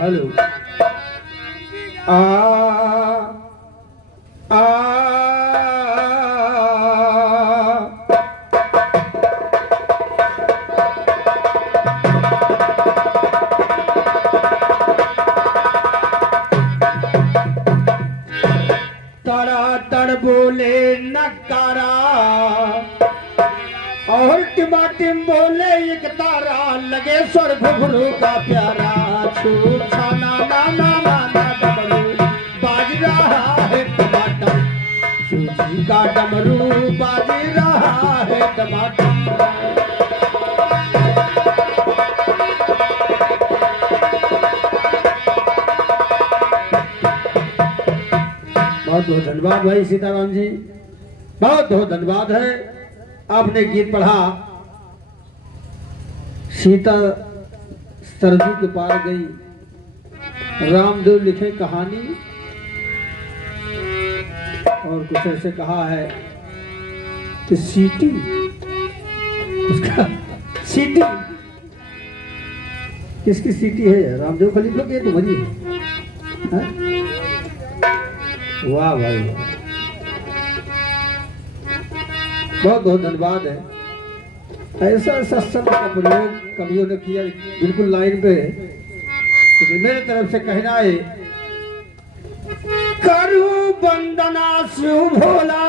Hello आ आ तड़ बोले नकारा और टिमाटिम बोले एक तारा लगे स्वर घुघरू का प्यारा छूट छाना ना ना ना ना डमरू बाज रहा है टमाटर सूजी का डमरू बाज रहा है टमाटर। बहुत बहुत धन्यवाद भाई सीताराम जी, बहुत बहुत धन्यवाद है। आपने गीत पढ़ा सीता सरजू के पार गई, रामदेव लिखे कहानी और कुछ ऐसे कहा है कि सीटी उसका सीटी किसकी सीटी है? रामदेव खलीफा की तुम्हारी है? वाह भाई बहुत बहुत धन्यवाद है। ऐसा ऐसा शब्द का प्रयोग कवियों ने किया बिल्कुल लाइन पे। तो मेरे तरफ से कहना है करू वंदना शिव भोला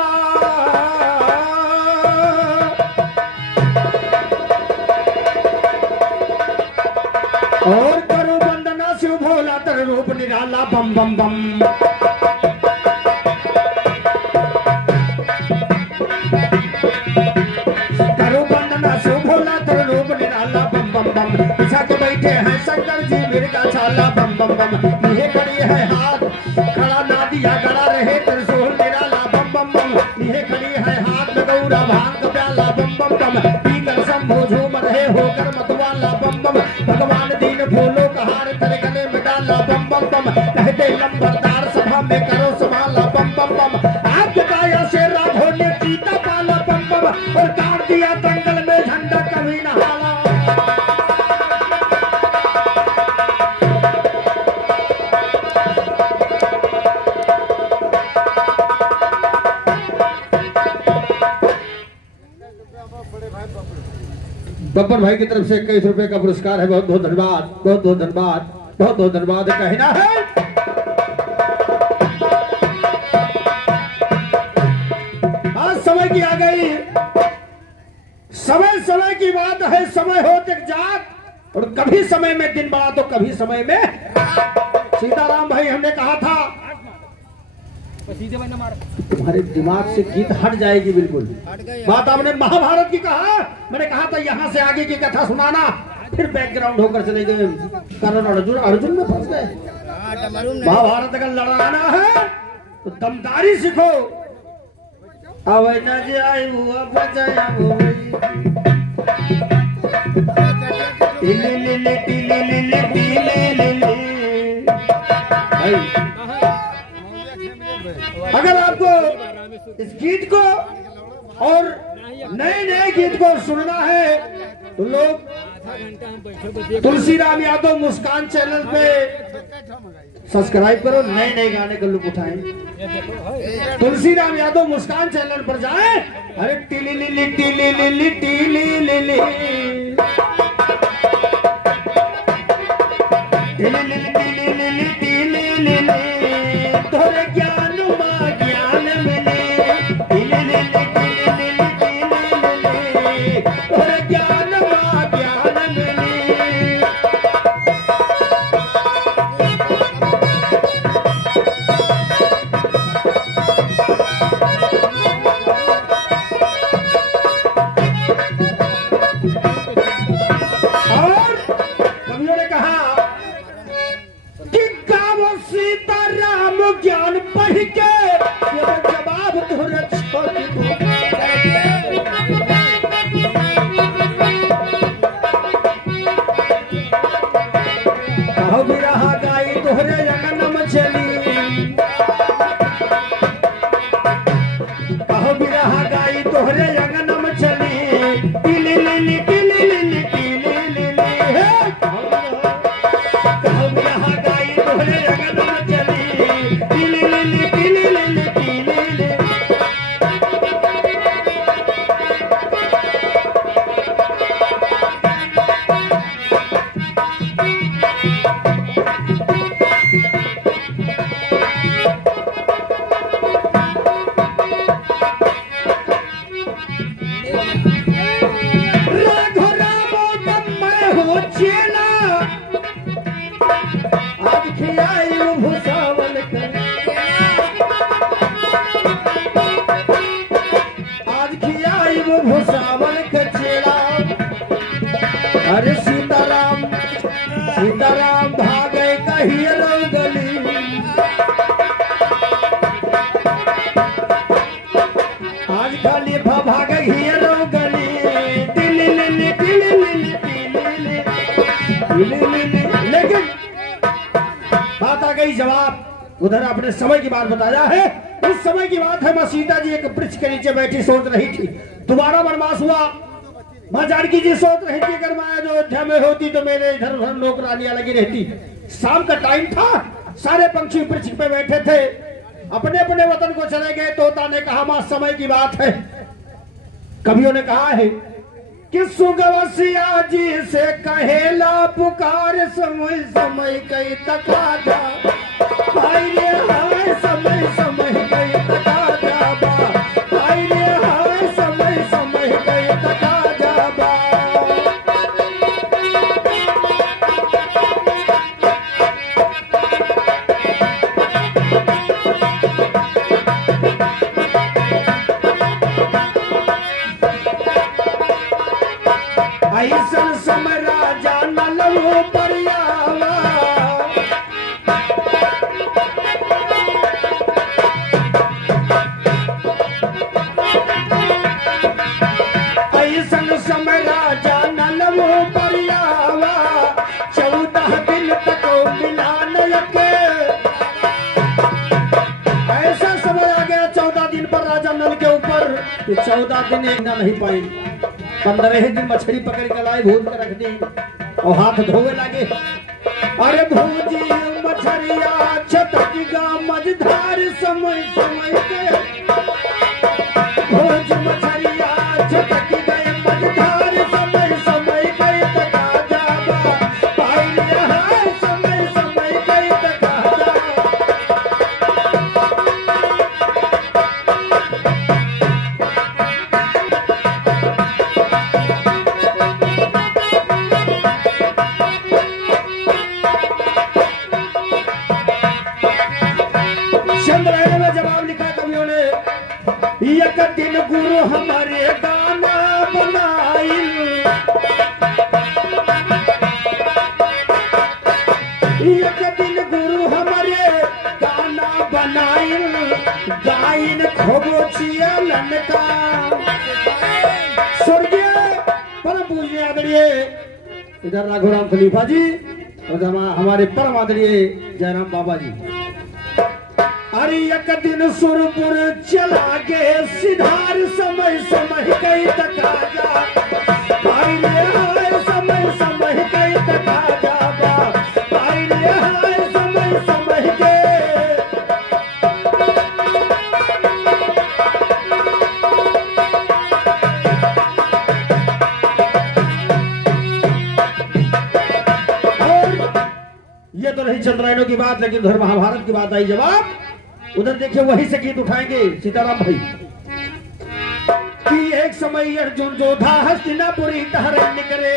और करू वंदना शिव भोला तर रूप निराला बम बम बम। के बैठे हैं शंकर जी मिर्गा छाला बम बम बम। ये खड़ी है हाथ खड़ा ना दिया गड़ा रहे त्रिशूल निराला बम बम बम। ये खड़ी है हाथ में गौरा भांग प्याला बम बम बम। पीकर शंभु झूम रहे होकर मतवाला बम बम। भगवान दीन फूलों का हार तेरे गले में डाला बम बम बम। कहते लंबरदार सभा में करो संभाला बम बम बम। आपके काया से राघो ने सीता पाला बम बम और काट दिया दंगल में झंडा कभी न हाला। बब्बर भाई की तरफ से 21 रुपए का पुरस्कार है। बहुत बहुत धन्यवाद, बहुत बहुत धन्यवाद, बहुत बहुत धन्यवाद। कहना है आज समय की आ गई, समय समय की बात है। समय होते जात और कभी समय में दिन बड़ा तो कभी समय में सीताराम भाई हमने कहा था तुम्हारे दिमाग से गीत हट जाएगी बिल्कुल। बात आपने महाभारत की कहा, मैंने कहा था यहाँ से आगे की कथा सुनाना, फिर बैकग्राउंड होकर चले गए कर्ण अर्जुन, अर्जुन में फंस गए। महाभारत अगर लड़ाना है तो दमदारी सीखो। अब न जाए हुआ बचाया अगर आपको इस गीत को और नए नए गीत को सुनना है तो लोग तुलसीराम यादव मुस्कान चैनल पे सब्सक्राइब करो, नए नए गाने का लुत्फ उठाएं। तुलसीराम यादव मुस्कान चैनल पर जाएं। अरे Tilly lily Tilly lily Tilly lily Tilly lily Tilly lily Tilly lily तोरे ज्ञान मा ज्ञान मिले। Tilly lily Tilly lily Tilly lily तोरे ज्ञान मा ज्ञान मिले। और कवियों ने कहा कि गावो सीताराम ज्ञान पढ़ के जवाब तुहरे कहो बिरहा गाई तुहरे अंगनम चली। कहो बिरहा गाई तुहरे अंगनम चली। टिली लिली टिली लिली टिली लिली हे कहो बिरहा अरे सीताराम सीताराम भागे कहिए गली, आज खाली भागे हीरो गली, लेकिन बात आ गई जवाब। उधर आपने समय की बात बताया है, उस समय की बात है। मां सीता जी एक वृक्ष के नीचे बैठी सोच रही थी। दोबारा वनवास हुआ। मां जानकी जी सोच रही थी अगर मैं अयोध्या में होती तो मेरे इधर उधर नौकरानियां लगी रहती। शाम का टाइम था, सारे पंछी वृक्ष पे बैठे थे, अपने अपने वतन को चले गए। तोता ने कहा मां समय की बात है। कवियों ने कहा है कि सुगवसिया जी से कहेला पुकार, समय समय कई तका जा, हाय रे हाय समय समय कई तका जाबा, हाय रे हाय समय समय कई तका जाबा। ऐसन समय राजा नलवो परियावा, ऐसन समय राजा नलवो परियावा, 14 दिन तक मिला न के। ऐसा समय आ गया 14 दिन पर राजा नल के ऊपर, 14 दिन एक ना नहीं पाई। 15 दिन मछली पकड़ के लाए, भूज के रख दी और हाथ धोवे लगे। अरे भूजी मछलिया छटकीगा मझधार, समय समय के भूज मछलिया छटकी गए मझधार, समय समय के तका जाबा, पाई हाय समय समय के तका जाबा। चंद्रायन में जवाब लिखा कवियों ने, एक दिन गुरु हमारे गाना बनाइल, एक दिन गुरु हमारे गाना बनाइल, गाइन खोबोचिया लनका। स्वर्गीय परम पूज्य आदरणीय इधर राघोराम खलीफा जी और हमारे परम आदरणीय जयराम बाबा जी। अरे एक दिन सुरपुर चला गे सिधार, समय समय कई तका जा, हाय रे हाय समय समय कई तका जाबा, हाय रे हाय समय समय के। और ये तो नहीं चंद्रायनों की बात, लेकिन उधर महाभारत की बात आई जवाब। उधर देखिए वही से गीत उठाएंगे सीताराम भाई कि एक समय अर्जुन जोधा हस्तिनापुरी टहरन निकले,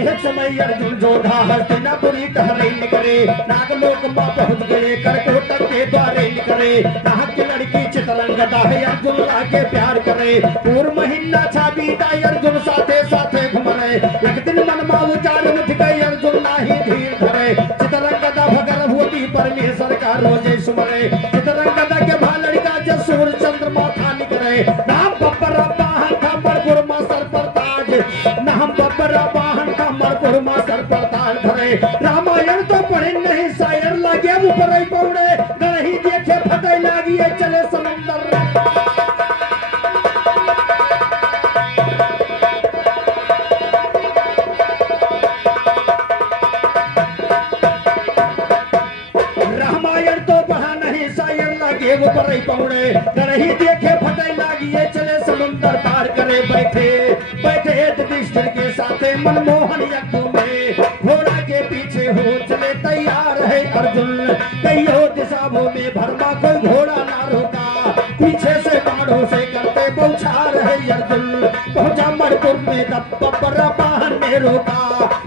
एक समय अर्जुन जोधा हस्तिनापुरी टहरन निकले, नागलोक मां पहुंच गए, करकोटक के द्वारे निकले, नाहक की लड़की चितरंगदा है, अर्जुन लागे प्यार करे, पूर्व महीना छा बीता, अर्जुन साथे साथे घूम रहे, एक दिन मन मा विचार उठ गए, अर्जुन नाही धीर धरे, चितरंगदा भगवती परमेश्वर का रोजे सुमरे, चितरंगदा के भालड़ी का जसूर चंद्रमा था निकले, नाम बब्बरा बाहन का मरपुर मा सर पर ताज, नाम बब्बरा बाहन का मरपुर मा सर पर ताज धरे, रामायण तो पढ़े नहीं शायर लगे ऊपर ही पौड़े, नहीं देखे फटे लागी चले समुंदर। ऊपर ही पौड़े नहीं देखे फटे लागी चले समुंदर पार करे, बैठे बैठे युधिष्ठिर के साथे मनमोहन यज्ञ में, घोड़ा के पीछे हो चले तैयार है अर्जुन, कईयों दिशाओं में भरमा कोई घोड़ा ना रोका, पीछे से बाणों से करते बौछार है अर्जुन, पहुंचा मणिपुर में बब्बरा बाहन ने रोका,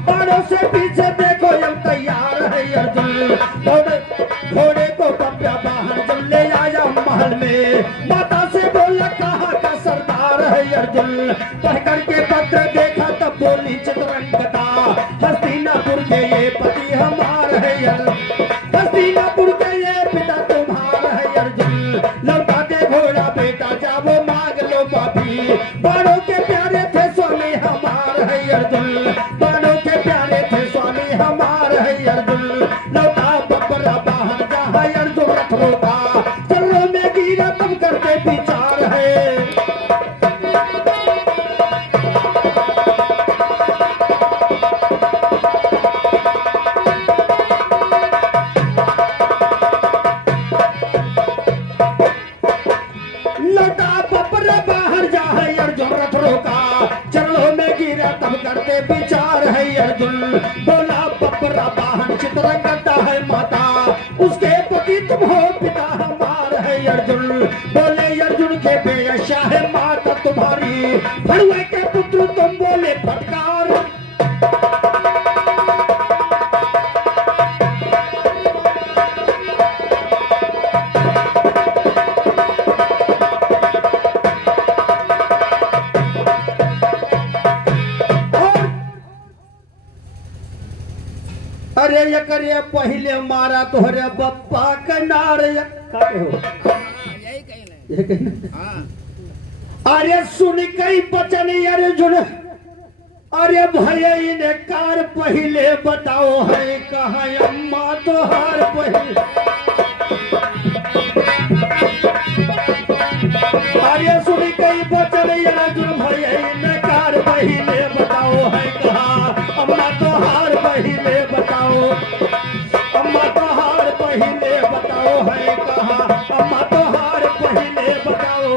बाणों से पीछे देखो हम तैयार है अर्जुन, घोड़े को बब्बरा बाहन जब ले आया महल में, माता से बोला कहाँ का सरदार है अर्जुन, पापी। बाणों के प्यारे थे स्वामी हमार है अर्जुन, बाणों के प्यारे थे स्वामी हमार है अर्जुन। लौटा बबरा बाहर जहाँ अर्जुन रथ रोका, चलो में गिरा तब करते विचार है। विचार है अर्जुन। बोला बबरा वाहन चित्रंगदा है माता, उसके पति तुम हो पिता हमार है अर्जुन। बोले अर्जुन के बेयशा है माता तुम्हारी, भड़ुए के पुत्र तुम बोले फटकार। अरे ये पहले मारा तोहरे बप्पा के नार हो। अरे सुन कई बचन अर्जुन, अरे भैया ने कार पहले बताओ है कहा अम्मा तोहार पहले। अरे सुन कई बचन अर्जुन, भैया ने कार पहले बताओ है कहा अम्मा तोहार पहले बताओ, अम्मा तोहार पहले बताओ है कहा अम्मा तोहार पहले बताओ।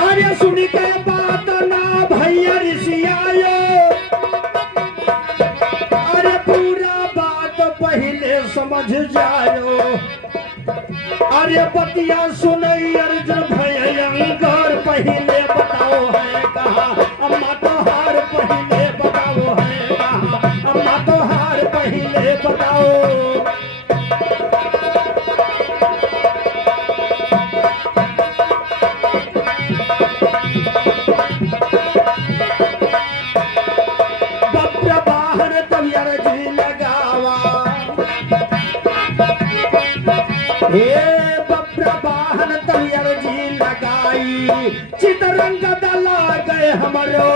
अरे सुन के बात ना भैया ऋषियायो, अरे पूरा बात पहले समझ जाओ। अरे बतिया सुनई अर्जुन भयंकर पहले बताओ है कहा अम्मा तोहार पहले बताओ है कहा अम्मा तोहार पहले बताओ। बब्रा बाहर तब अर्जुन लगावा, वाहन तैयार जी लगाई, चितरंग दला गए हमारो।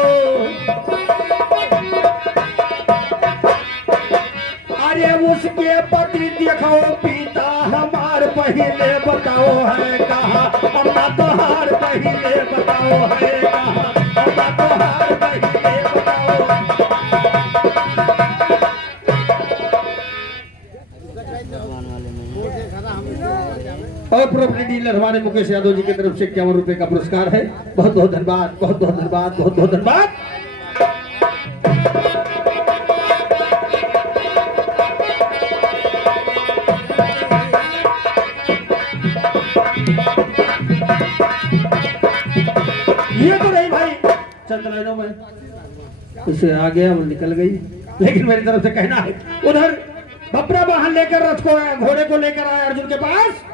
अरे उसके पति देखो पिता हमार पहले बताओ है कहा अम्मा तोहार पहले बताओ है कहा अम्मा तोहार पहले बताओ। और प्रॉपर्टी डीलर हमारे मुकेश यादव जी की तरफ से 51 रुपए का पुरस्कार है। बहुत बहुत धन्यवाद, बहुत बहुत धन्यवाद, बहुत बहुत धन्यवाद। ये तो नहीं भाई, चल लाइनों में उसे आ गया वो निकल गई, लेकिन मेरी तरफ से कहना है उधर बबरा वाहन लेकर रथ को घोड़े को लेकर आया अर्जुन के पास,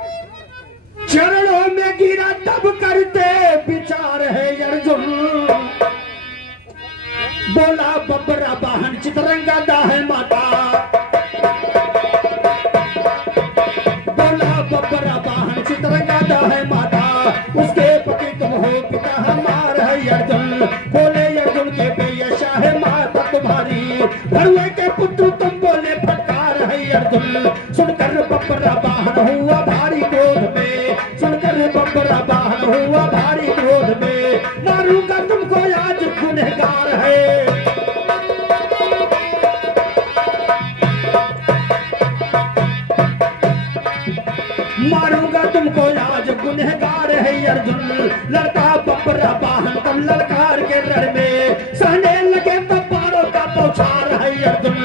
चरणों में गिरा तब करते विचार है अर्जुन। बोला बबरा वाहन चितरंगा दा है माता, बोला बबरा वाहन चितरंगा दा है माता, उसके पति तुम हो पिता हमार है अर्जुन। बोले अर्जुन के बेयशा है माता तुम्हारी, भड़ुए के पुत्र तुम बोले फटकार है अर्जुन। सुनकर बबरा वाहन हुआ भारी क्रोध में, सुनकर बबरा वाहन हुआ भारी क्रोध में, मारूंगा तुमको आज गुनहगार है। मारूंगा तुमको आज गुनहगार है अर्जुन। लड़का बबरा वाहन तब ललकार के रण में, सहने लगे तब बाणों का बौछार है अर्जुन।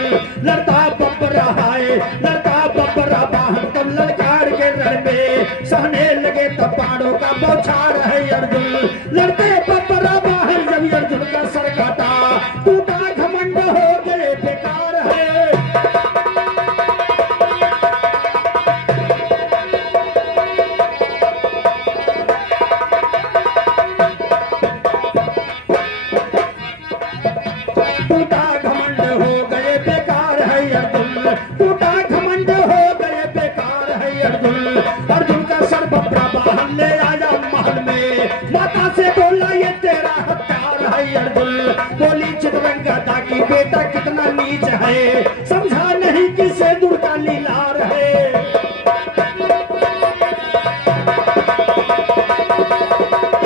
लड़का बबरा है, लड़का बबरा वाहन तब ललकार के रण में, सहने लगे तब बाणों का बौछार है अर्जुन। लड़ते बबरा वाहन जब अर्जुन का सर काटा, टूटा घमंड हो गए बेकार है। टूटा घमंड हो गए बेकार है अर्जुन। अर्जुन, टूटा घमंड हो गए बेकार है अर्जुन। अर्जुन का सर्वप्रा वाहन ले आया महल में, माता से बोला ये तेरा हथियार है अर्जुन। बोली चित्रंगदा की बेटा कितना नीच है, समझा नहीं कि सिंदूर का लीलार है।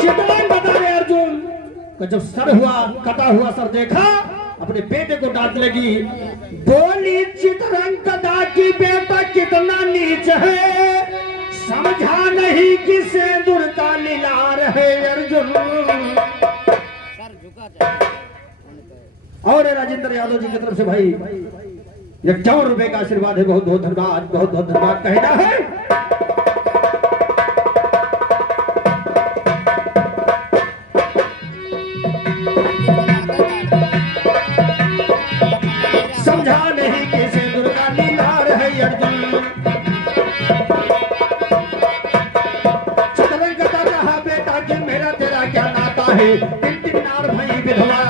चित्रंगदा ने अर्जुन का जब सर हुआ, कटा हुआ सर देखा, अपने बेटे को डांट लगी। बोली चित्रंगदा की बेटा कितना नीच है, समझा नहीं कि सिंदूर का लीलार है अर्जुन। और राजेंद्र यादव जी की तरफ से भाई 51 रुपए का आशीर्वाद है। बहुत बहुत धन्यवाद, बहुत बहुत धन्यवाद कहना है। समझा नहीं कि सिंदूर का लीलार है अर्जुन। चित्रंगदा कहा बेटा कि मेरा तेरा क्या नाता है, तीन नार भई विधवा।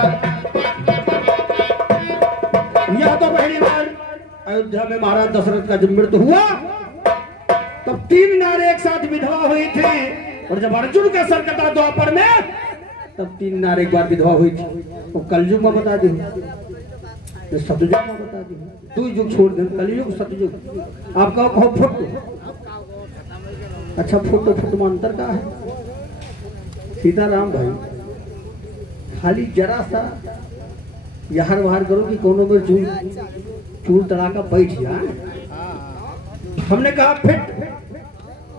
यह तो पहली बार अयोध्या में महाराज दशरथ का जब मृत्यु हुआ तब 3 नार एक साथ विधवा हुई थी, और जब अर्जुन का सर कटा द्वापर में तब 3 नार एक बार विधवा हुई थी। वो कलयुग में बता दी, सतयुग में बता दी, 2 युग छोड़ दे, कलयुग सतयुग। आप कहो फुट, अच्छा फुट में अंतर का है। सीताराम भाई खाली जरा सा यहार वहार करो कि कोनो में चूल तड़ा का बैठ जा। हमने कहा फिट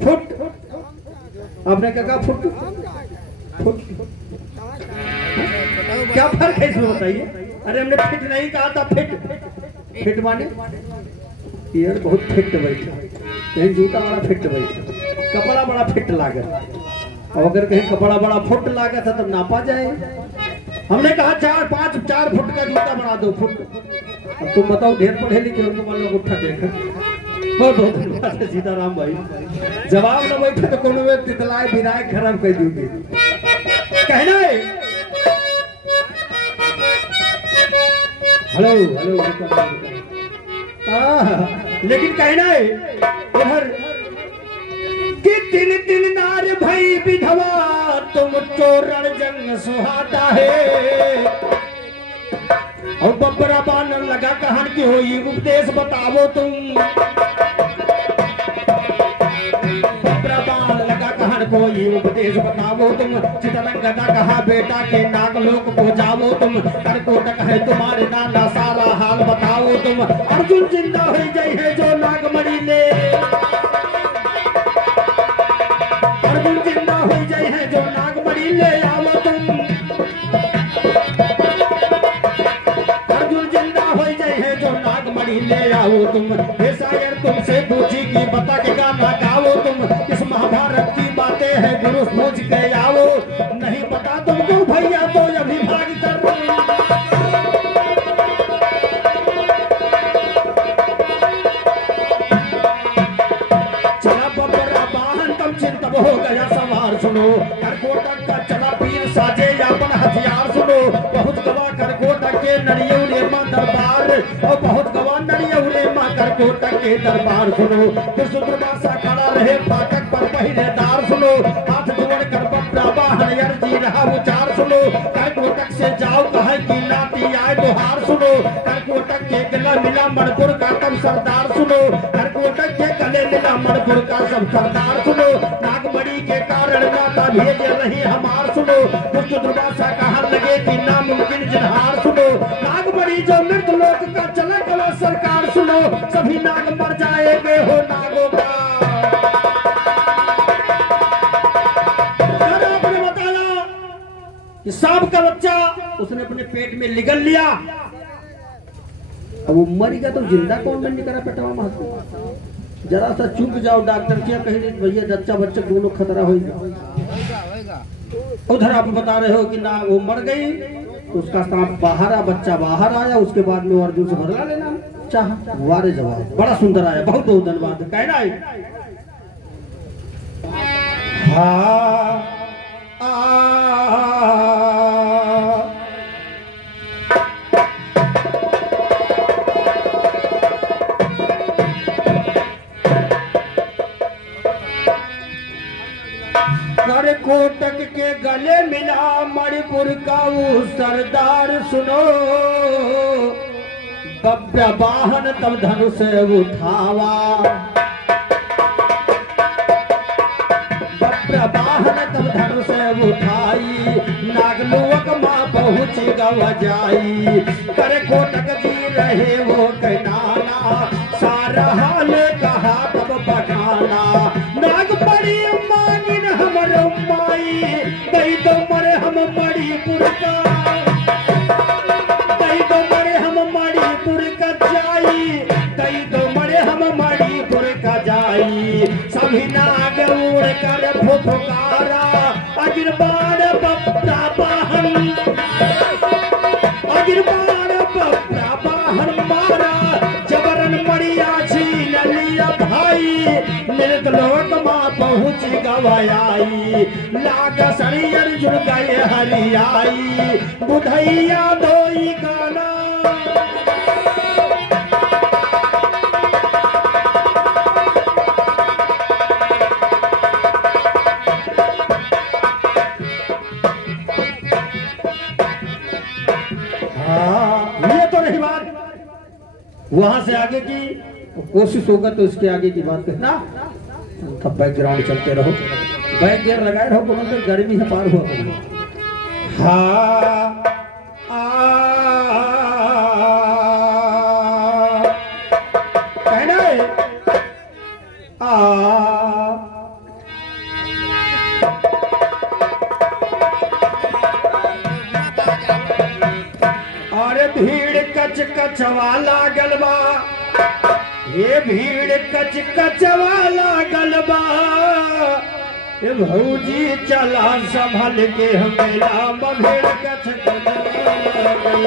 फुट, आपने क्या कहा फुट फुट, क्या फर्क है इसमें बताइए। अरे हमने फिट नहीं कहा था, फिट माने यार बहुत फिट बैठा, कहीं जूता बड़ा फिट बैठा, कपड़ा बड़ा फिट लागत, और अगर कहीं कपड़ा बड़ा फुट लागत है तब नापा जाए। हमने कहा 4 फुट का जूता बना दो, फुट। अब तुम बताओ ढेर पढ़े लिखे हो, तुम लोग उठा देखा। बहुत बहुत धन्यवाद है सीताराम भाई। जवाब न बैठे तो कोनो में तितलाए बिराए खराब कर दूंगी। कहना है हेलो हेलो, लेकिन कहना है उधर कि 3 नार भई विधवा, तुम चोरण जंग सुहाता है। और बबरा बानर लगा कहन की होई उपदेश बतावो तुम। बबरा बान लगा कहन कोई उपदेश बतावो तुम। चित्रंगदा कहा बेटा के नागलोक को जावो तुम। करकोटक है तुम्हारे नाना सारा हाल बताओ तुम। अर्जुन जिंदा हो जाए है जो नागमणि ले, अर्जुन जिंदा हो जाए है जो नागमणि ले आओ तुम। अर्जुन जिंदा हो जाए है जो नागमणि ले आओ तुम। हे शायर तुमसे पूछी कि बता के गाना गाओ तुम। इस महाभारत की बातें है गुरु पूछ के आओ। नहीं पता तुमको भैया तो अभी भाग कर। चला बबरा बाहन तब चिंतब हो गया सवार सुनो। करकोटक का चला पीर साजे अपन हथियार सुनो। बहुत गवा करकोटक के नरियौरे मां दरबार, और बहुत गवा नरियौरे मां करकोटक के दरबार सुनो। फिर सुद्रवासा खड़ा रहे फाटक पर पहरेदार सुनो। हाथ जोड़ कर बबरा बाहन अर्जी रहा उचार सुनो। करकोटक से जाओ कहे कि लाती आए बुहार सुनो। करकोटक के गला मिला मणिपुर का तब सरदार सुनो। करकोटक के गले मिला मणिपुर का सब सरदार सुनो। नागमणि के कारण माता भेज रही हमार सुनो। दुष्ट दुर्वासा कहा लगे कि नामुमकिन जिनहार सुनो। नागमणि जो मृत लोक का चला गवा सरकार सुनो। सभी नाग मर जाएंगे हो नागों का। आपने बताया कि सांप का बच्चा उसने अपने पेट में लिगल लिया, अब वो मरेगा तो जिंदा कौन बनने करा पेटवा में। जरा सा चुप जाओ, डॉक्टर क्या कह रहे भैया जच्चा बच्चा दोनों खतरा होगा। उधर आप बता रहे हो कि ना वो मर गई, उसका सांप बाहर आ, बच्चा बाहर आया, उसके बाद में अर्जुन से बदला लेना चाहा। वारे जवाब बड़ा सुंदर आया, बहुत बहुत धन्यवाद। कहना है हाँ कोटक के गले मिला मणिपुर का वो सरदार सुनो, भव्य वाहन तब धनुष उठावा, भव्य वाहन तब धनुष उठाई, नागलोक माँ पहुँच गवा जाई, कर कोटक जी रहे वो कहनाना, सारा हाल कहा तब बखाना, नाग पड़ी मांगिन हमरो माई, दई दो मरे हम मणिपुर का, दई दो मरे हम मणिपुर का जाई, दई दो मरे हम मणिपुर का जाई, सभी नाग उड़ कर फुफकारा, अगिरबाण बप्पा वाहन, अगिरबाण बप्पा वाहन मारा, जबरन मड़िया छीन लिया भाई, निर्गलोक माँ पहुँच गवाई, लाग सरी अर्जुन गए हरियाई, बुधैया धोई गाना, ये तो रही बात। वहां से आगे की कोशिश होगा तो इसके आगे की बात करना, तब बैकग्राउंड चलते रहो, बैक गियर लगाए रहो, बोलो तो गर्मी से पार हुआ करो। कहना है अरे भीड़ कच कचवाला गलबा, ये भीड़ कच कचवाला गलबा, ये भौजी चला संभल के मेला भीड़ कच कचवाला,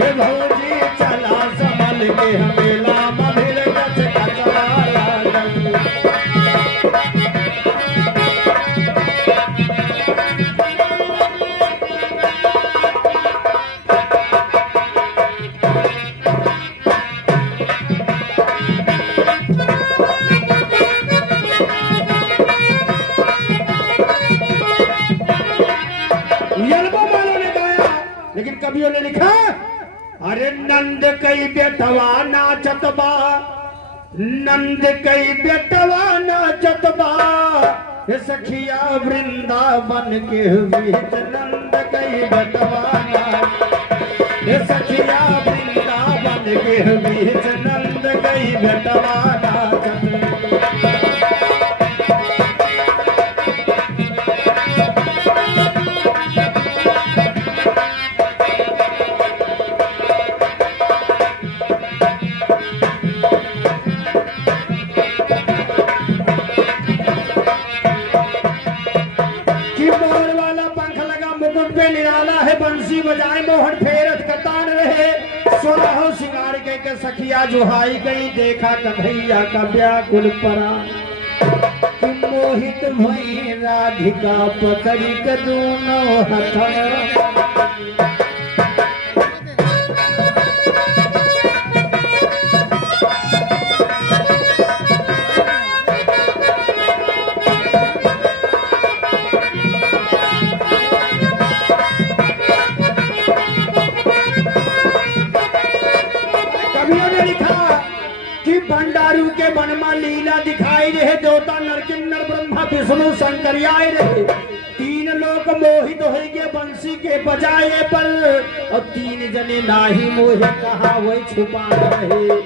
ये भौजी चला संभल के मेला भीड़ कच कचवाला। लेकिन कवियों ने लिखा, अरे नंद कई बेटवा नाचत बा, नंद कई बेटवा नाचत बा, ये सखिया वृंदावन के बीच, नंद कई बेटवा नाचत, ये सखिया वृंदावन के बीच, नंद कई बेटवा नाचत। निराला है बंसी बजाए मोहन फेरत कतान रहे, सोलह सिंगार के सखिया जुहाई गई, देखा कन्हैया का व्याकुल प्राण, मोहित भई राधिका पकड़ी के दोनों हथन, भंडारू के वनमा लीला दिखाई रहे, देवता नरकिन्नर ब्रह्मा विष्णु शंकर आए रहे, तीन लोग मोहित हो गए बंसी के बजाए पर, और तीन जने नाही मोहे कहा वही छुपा रहे,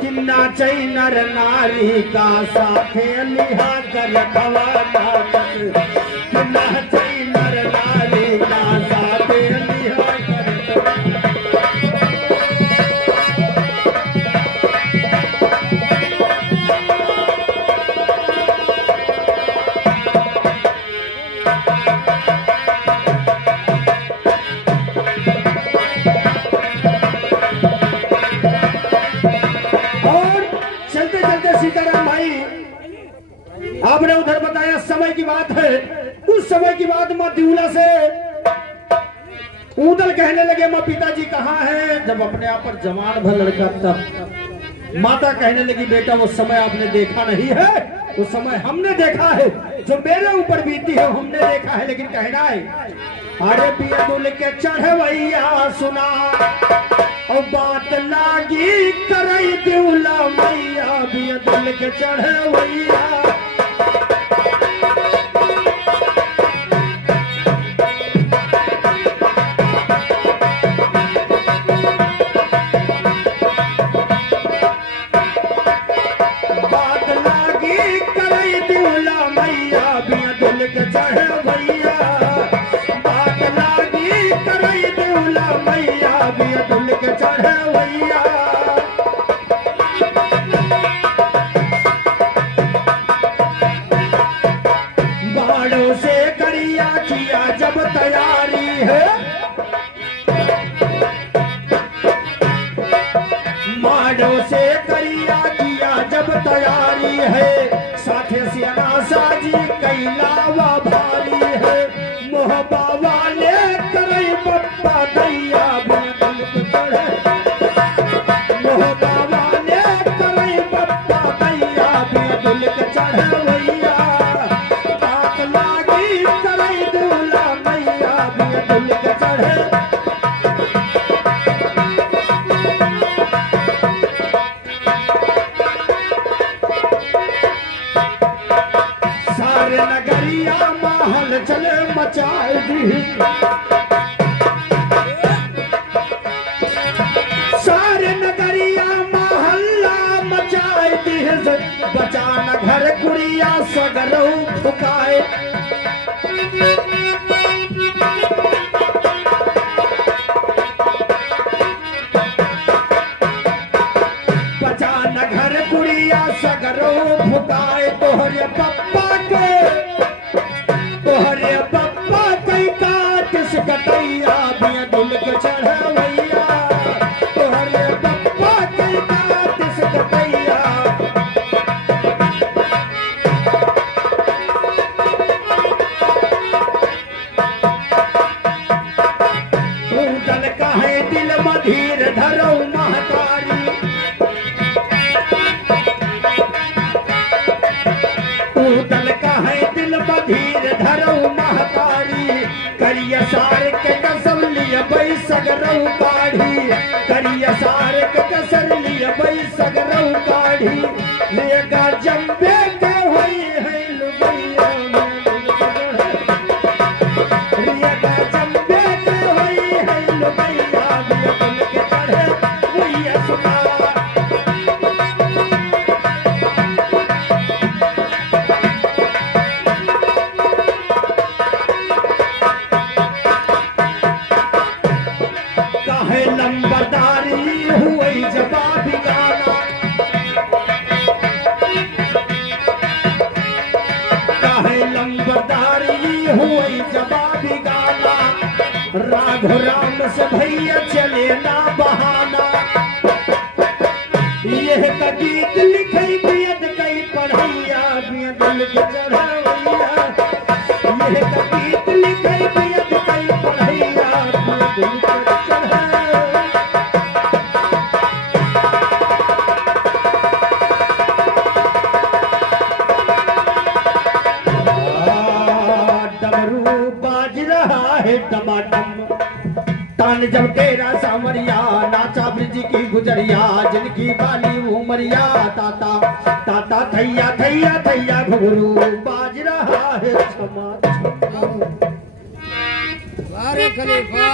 किन्ना चई नर नारी का साथे लिहा कर खवा नाचत, किन्ना चई नर नारी का साथे लिहा कर आपने उधर बताया समय की बात है। उस समय की बात माँ दिउला से ऊदल कहने लगे माँ पिताजी कहाँ हैं। जब अपने आप पर जवान भर लड़का तब माता कहने लगी बेटा वो समय आपने देखा नहीं है। उस समय हमने देखा है, जो मेरे ऊपर बीती है हमने देखा है, लेकिन कहना है अरे पिया दुल के चढ़वैया सुना और बात लागी करई दिउला मैया, पिया दुल के चढ़वैया। बाड़ों से करिया किया जब तैयारी है, माड़ों से करिया किया जब तैयारी है, साथे सियाना साजी कैलावा भारी है, मोहबा वाले करई बप्पा दैया मोहबा वाले करई बप्पा दैया दुल के चढ़वैया, बात लागी करई दूल्हा मैया दुल के चढ़े। सारे नगरिया महल चले मचाए दी, सारे नगरिया महल्ला मचाए दी, बचाना घर कुड़िया सगरऊ फुकाए, बचाना घर कुड़िया सगरऊ फुकाए, तोहरे पप्पा कई काटिस कटैया बिया दुल के चढ़वैया, तोहरे पप्पा कई काटिस कटैया। तू दल कहे दिल मधीर धरौ महतारी, तू दल कहे दिल मधीर धरौ महतारी, करिया सार के कसम लिया बई सगरऊ काढ़ी, करिया सार के कसम लिया बई सगरऊ काढ़ी, लेगा जम्बे के होई है लुबैया, लेगा जम्बे के होई है लुबैया, दुल के चढ़े वैया सुना। काहे लंबरदारी हुई जवाबी गाना, काहे लंबरदारी हुई जवाबी गाना, राघव राम से भैया चले ना बहाना, यह का गीत लिखे बियद कई पढ़ैया दुल के चढ़वैया, यह का गीत लिखे बियद कई पढ़ैया दुल के टमाटम तान जब तेरा सामरिया, नाचा ब्रिज की गुजरिया, जिनकी बाली उमरिया, ताता ताता थैया थैया थैया घुघरू बाज रहा है छमा छमा। वारे खलीफा